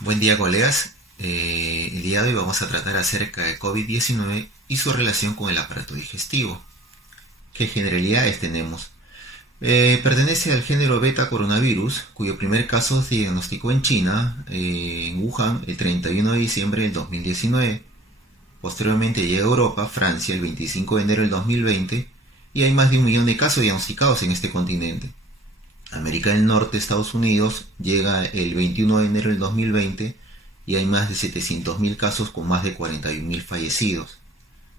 Buen día, colegas. El día de hoy vamos a tratar acerca de COVID-19 y su relación con el aparato digestivo. ¿Qué generalidades tenemos? Pertenece al género beta coronavirus, cuyo primer caso se diagnosticó en China, en Wuhan, el 31 de diciembre del 2019. Posteriormente llega a Europa, Francia, el 25 de enero del 2020, y hay más de 1 millón de casos diagnosticados en este continente. América del Norte, Estados Unidos, llega el 21 de enero del 2020 y hay más de 700.000 casos con más de 41.000 fallecidos.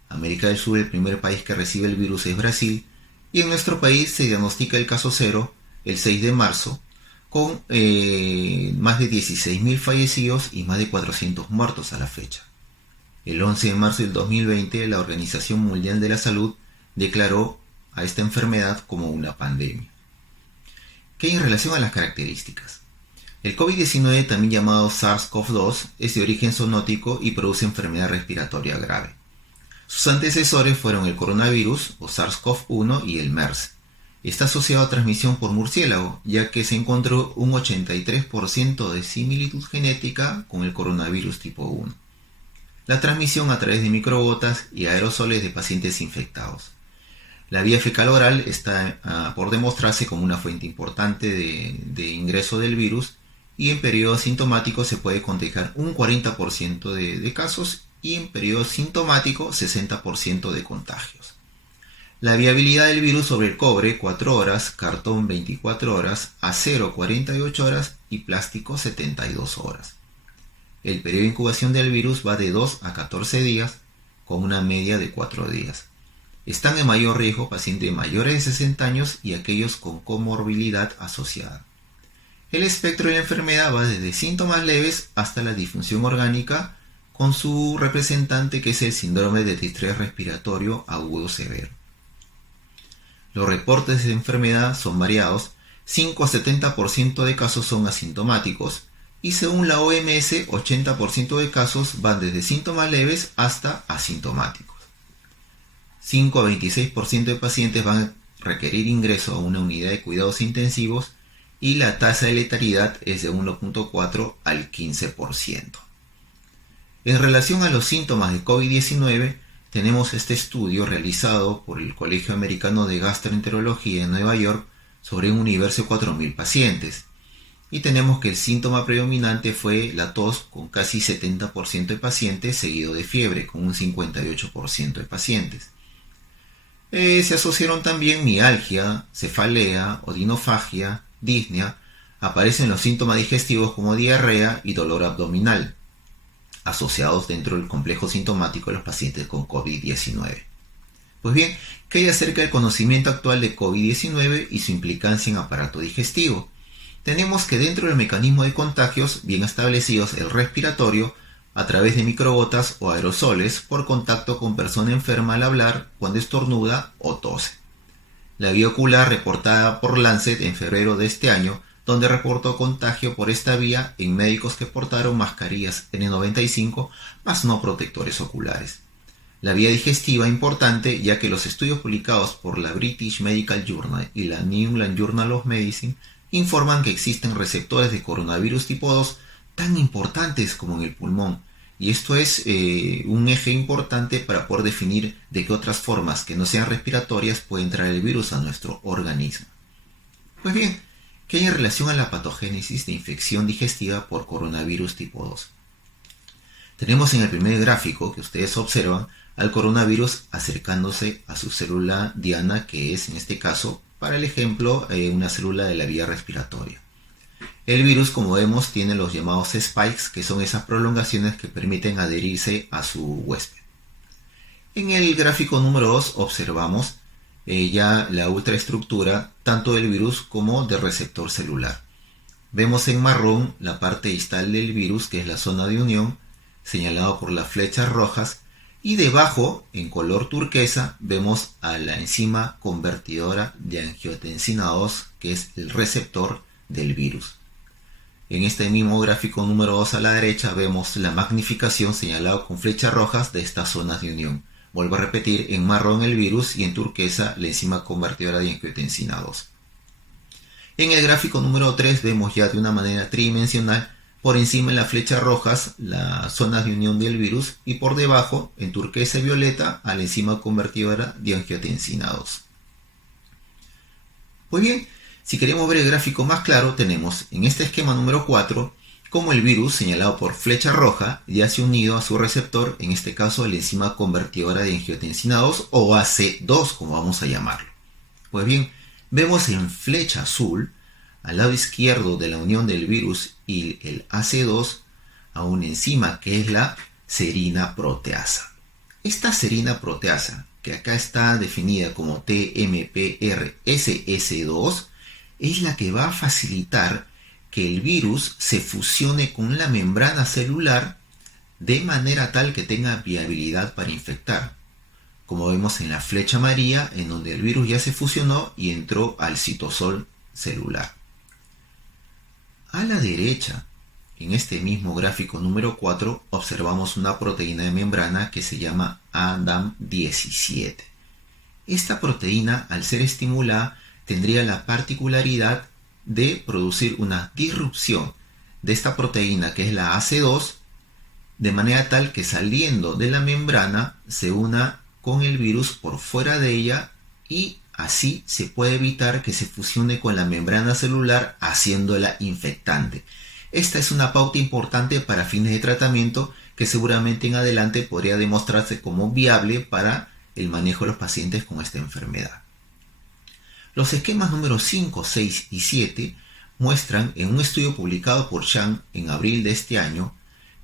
América del Sur, el primer país que recibe el virus es Brasil, y en nuestro país se diagnostica el caso cero el 6 de marzo con más de 16.000 fallecidos y más de 400 muertos a la fecha. El 11 de marzo del 2020 la Organización Mundial de la Salud declaró a esta enfermedad como una pandemia. ¿Qué hay en relación a las características? El COVID-19, también llamado SARS-CoV-2, es de origen zoonótico y produce enfermedad respiratoria grave. Sus antecesores fueron el coronavirus o SARS-CoV-1 y el MERS. Está asociado a transmisión por murciélago, ya que se encontró un 83% de similitud genética con el coronavirus tipo 1. La transmisión a través de microgotas y aerosoles de pacientes infectados. La vía fecal-oral está por demostrarse como una fuente importante de ingreso del virus, y en periodo sintomático se puede contagiar un 40% de casos y en periodo sintomático 60% de contagios. La viabilidad del virus sobre el cobre 4 horas, cartón 24 horas, acero 48 horas y plástico 72 horas. El periodo de incubación del virus va de 2 a 14 días con una media de 4 días. Están en mayor riesgo pacientes mayores de 60 años y aquellos con comorbilidad asociada. El espectro de la enfermedad va desde síntomas leves hasta la disfunción orgánica, con su representante que es el síndrome de distrés respiratorio agudo severo. Los reportes de enfermedad son variados, 5 a 70% de casos son asintomáticos y según la OMS 80% de casos van desde síntomas leves hasta asintomáticos. 5 a 26% de pacientes van a requerir ingreso a una unidad de cuidados intensivos y la tasa de letalidad es de 1.4 al 15%. En relación a los síntomas de COVID-19, tenemos este estudio realizado por el Colegio Americano de Gastroenterología en Nueva York sobre un universo de 4.000 pacientes. Y tenemos que el síntoma predominante fue la tos con casi 70% de pacientes, seguido de fiebre con un 58% de pacientes. Se asociaron también mialgia, cefalea, odinofagia, disnea. Aparecen los síntomas digestivos como diarrea y dolor abdominal, asociados dentro del complejo sintomático de los pacientes con COVID-19. Pues bien, ¿qué hay acerca del conocimiento actual de COVID-19 y su implicancia en aparato digestivo? Tenemos que dentro del mecanismo de contagios bien establecidos el respiratorio, a través de microgotas o aerosoles por contacto con persona enferma al hablar, cuando estornuda o tose. La vía ocular reportada por Lancet en febrero de este año, donde reportó contagio por esta vía en médicos que portaron mascarillas N95 más no protectores oculares. La vía digestiva importante, ya que los estudios publicados por la British Medical Journal y la New England Journal of Medicine informan que existen receptores de coronavirus tipo 2 tan importantes como en el pulmón, y esto es un eje importante para poder definir de qué otras formas que no sean respiratorias puede entrar el virus a nuestro organismo. Pues bien, ¿qué hay en relación a la patogénesis de infección digestiva por coronavirus tipo 2? Tenemos en el primer gráfico que ustedes observan al coronavirus acercándose a su célula diana, que es en este caso, para el ejemplo, una célula de la vía respiratoria. El virus, como vemos, tiene los llamados spikes, que son esas prolongaciones que permiten adherirse a su huésped. En el gráfico número 2 observamos ya la ultraestructura tanto del virus como del receptor celular. Vemos en marrón la parte distal del virus, que es la zona de unión, señalado por las flechas rojas, y debajo, en color turquesa, vemos a la enzima convertidora de angiotensina 2, que es el receptor del virus. En este mismo gráfico número 2 a la derecha vemos la magnificación señalado con flechas rojas de estas zonas de unión. Vuelvo a repetir, en marrón el virus y en turquesa la enzima convertidora de angiotensina 2. En el gráfico número 3 vemos ya de una manera tridimensional Por encima en las flechas rojas las zonas de unión del virus y por debajo en turquesa y violeta a la enzima convertidora de angiotensina 2. Pues bien, si queremos ver el gráfico más claro, tenemos en este esquema número 4 como el virus señalado por flecha roja ya se ha unido a su receptor, en este caso la enzima convertidora de angiotensina 2 o AC2 como vamos a llamarlo. Pues bien, vemos en flecha azul al lado izquierdo de la unión del virus y el AC2 a una enzima que es la serina proteasa. Esta serina proteasa, que acá está definida como TMPRSS2, es la que va a facilitar que el virus se fusione con la membrana celular de manera tal que tenga viabilidad para infectar. Como vemos en la flecha amarilla, en donde el virus ya se fusionó y entró al citosol celular. A la derecha, en este mismo gráfico número 4, observamos una proteína de membrana que se llama ADAM17. Esta proteína, al ser estimulada, tendría la particularidad de producir una disrupción de esta proteína que es la AC2, de manera tal que saliendo de la membrana se una con el virus por fuera de ella y así se puede evitar que se fusione con la membrana celular haciéndola infectante. Esta es una pauta importante para fines de tratamiento que seguramente en adelante podría demostrarse como viable para el manejo de los pacientes con esta enfermedad. Los esquemas números 5, 6 y 7 muestran en un estudio publicado por Zhang en abril de este año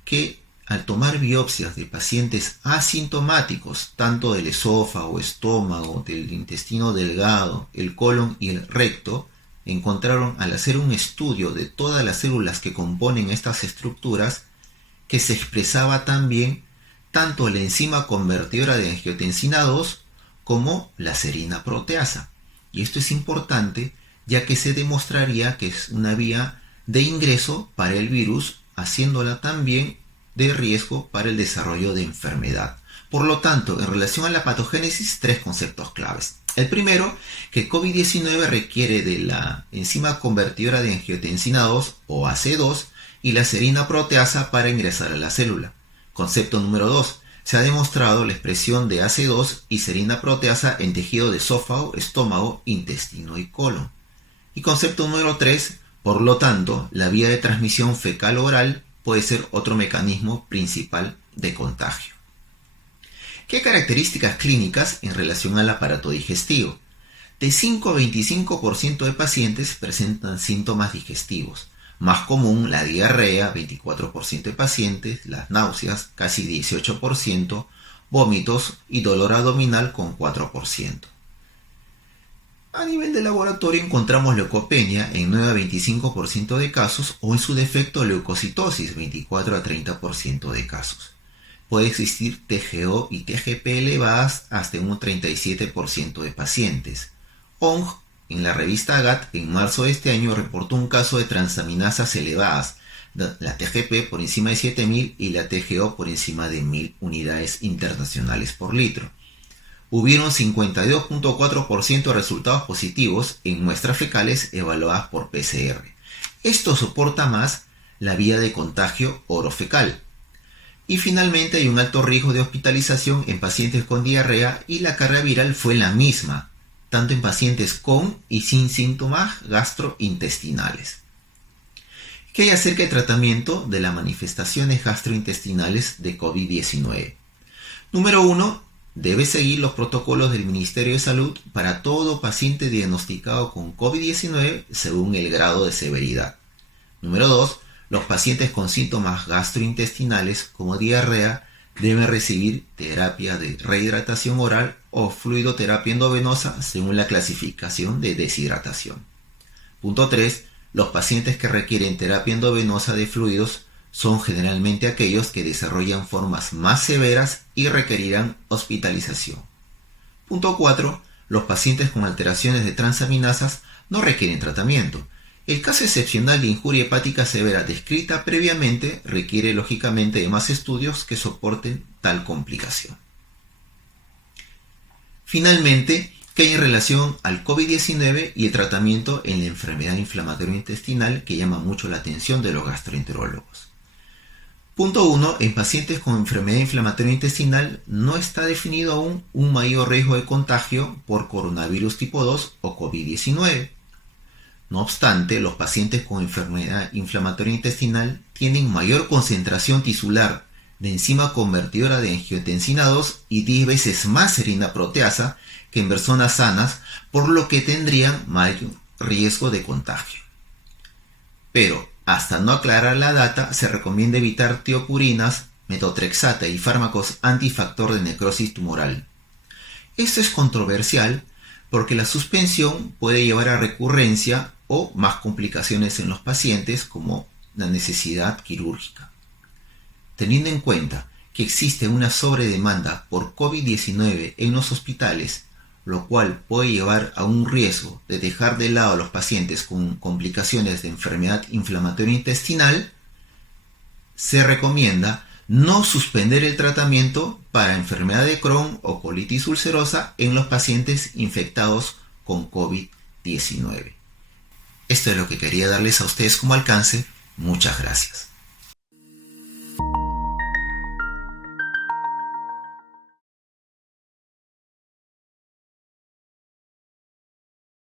que al tomar biopsias de pacientes asintomáticos, tanto del esófago, estómago, del intestino delgado, el colon y el recto, encontraron al hacer un estudio de todas las células que componen estas estructuras que se expresaba también tanto la enzima convertidora de angiotensina 2 como la serina proteasa. Y esto es importante ya que se demostraría que es una vía de ingreso para el virus, haciéndola también de riesgo para el desarrollo de enfermedad. Por lo tanto, en relación a la patogénesis, tres conceptos claves. El primero, que COVID-19 requiere de la enzima convertidora de angiotensina 2 o AC2 y la serina proteasa para ingresar a la célula. Concepto número 2. Se ha demostrado la expresión de AC2 y serina proteasa en tejido de esófago, estómago, intestino y colon. Y concepto número 3. Por lo tanto, la vía de transmisión fecal-oral puede ser otro mecanismo principal de contagio. ¿Qué características clínicas en relación al aparato digestivo? De 5 a 25% de pacientes presentan síntomas digestivos. Más común la diarrea, 24% de pacientes, las náuseas, casi 18%, vómitos y dolor abdominal con 4%. A nivel de laboratorio encontramos leucopenia en 9 a 25% de casos o en su defecto leucocitosis, 24 a 30% de casos. Puede existir TGO y TGP elevadas hasta un 37% de pacientes. ONG, en la revista GATT, en marzo de este año reportó un caso de transaminasas elevadas, la TGP por encima de 7000 y la TGO por encima de 1000 unidades internacionales por litro. Hubieron 52.4% de resultados positivos en muestras fecales evaluadas por PCR. Esto soporta más la vía de contagio orofecal. Y finalmente hay un alto riesgo de hospitalización en pacientes con diarrea y la carga viral fue la misma, tanto en pacientes con y sin síntomas gastrointestinales. ¿Qué hay acerca del tratamiento de las manifestaciones gastrointestinales de COVID-19? Número 1. Debe seguir los protocolos del Ministerio de Salud para todo paciente diagnosticado con COVID-19 según el grado de severidad. Número 2. Los pacientes con síntomas gastrointestinales como diarrea deben recibir terapia de rehidratación oral o fluidoterapia endovenosa según la clasificación de deshidratación. Punto 3. Los pacientes que requieren terapia endovenosa de fluidos son generalmente aquellos que desarrollan formas más severas y requerirán hospitalización. Punto 4. Los pacientes con alteraciones de transaminasas no requieren tratamiento. El caso excepcional de injuria hepática severa descrita previamente requiere lógicamente de más estudios que soporten tal complicación. Finalmente, que hay en relación al COVID-19 y el tratamiento en la enfermedad inflamatoria intestinal que llama mucho la atención de los gastroenterólogos. Punto 1. En pacientes con enfermedad inflamatoria intestinal no está definido aún un mayor riesgo de contagio por coronavirus tipo 2 o COVID-19. No obstante, los pacientes con enfermedad inflamatoria intestinal tienen mayor concentración tisular de enzima convertidora de angiotensina 2 y 10 veces más serina proteasa que en personas sanas, por lo que tendrían mayor riesgo de contagio. Pero, hasta no aclarar la data, se recomienda evitar tiopurinas, metotrexata y fármacos antifactor de necrosis tumoral. Esto es controversial porque la suspensión puede llevar a recurrencia o más complicaciones en los pacientes como la necesidad quirúrgica. Teniendo en cuenta que existe una sobredemanda por COVID-19 en los hospitales, lo cual puede llevar a un riesgo de dejar de lado a los pacientes con complicaciones de enfermedad inflamatoria intestinal, se recomienda no suspender el tratamiento para enfermedad de Crohn o colitis ulcerosa en los pacientes infectados con COVID-19. Esto es lo que quería darles a ustedes como alcance. Muchas gracias.